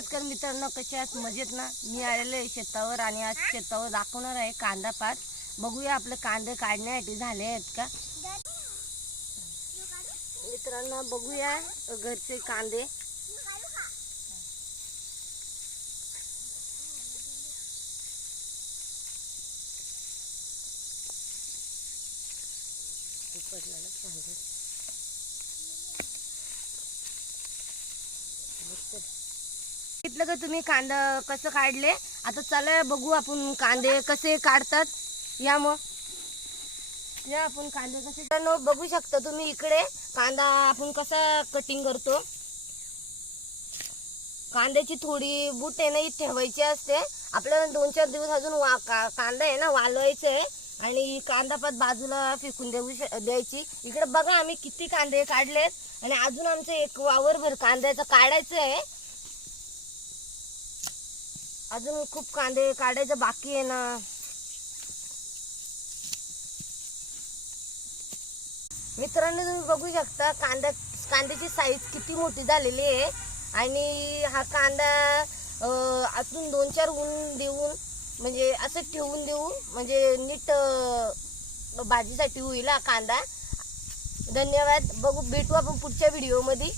नमस्कार मित्रांनो, कसे आहात? मजेत ना? मी आलेले आहे शेतावर आणि आज शेतावर दाखवणार आहे कांदा पात. बघूया आपले कांदे काढण्यासाठी झाले आहेत का मित्रांनो. बघूया घरचे कांदे. बघितलं का तुम्ही कांदा कसं काढले? आता चला बघू आपण कांदे कसे काढतात. या आपण कांदे कसे बघू शकता तुम्ही. इकडे कांदा आपण कसा कटिंग करतो. कांद्याची थोडी बूट आहे ना ठेवायची असते. आपल्याला 2-4 दिवस अजून कांदा आहे ना वाळवायचा आहे आणि कांदा पात बाजूला फेकून द्यायची. इकडे बघा आम्ही किती कांदे काढलेत आणि अजून आमचं एक वावरभर कांद्याचं काढायचं आहे. अजून खूप कांदे काढायचं बाकी आहे ना. मित्रांनो तुम्ही बघू शकता कांद्याची साईज किती मोठी झालेली आहे आणि हा कांदा अजून 2-4 ऊन देऊन म्हणजे असं ठेवून देऊ म्हणजे नीट भाजीसाठी होईल हा कांदा. धन्यवाद. भेटू आपण पुढच्या व्हिडिओ मध्ये.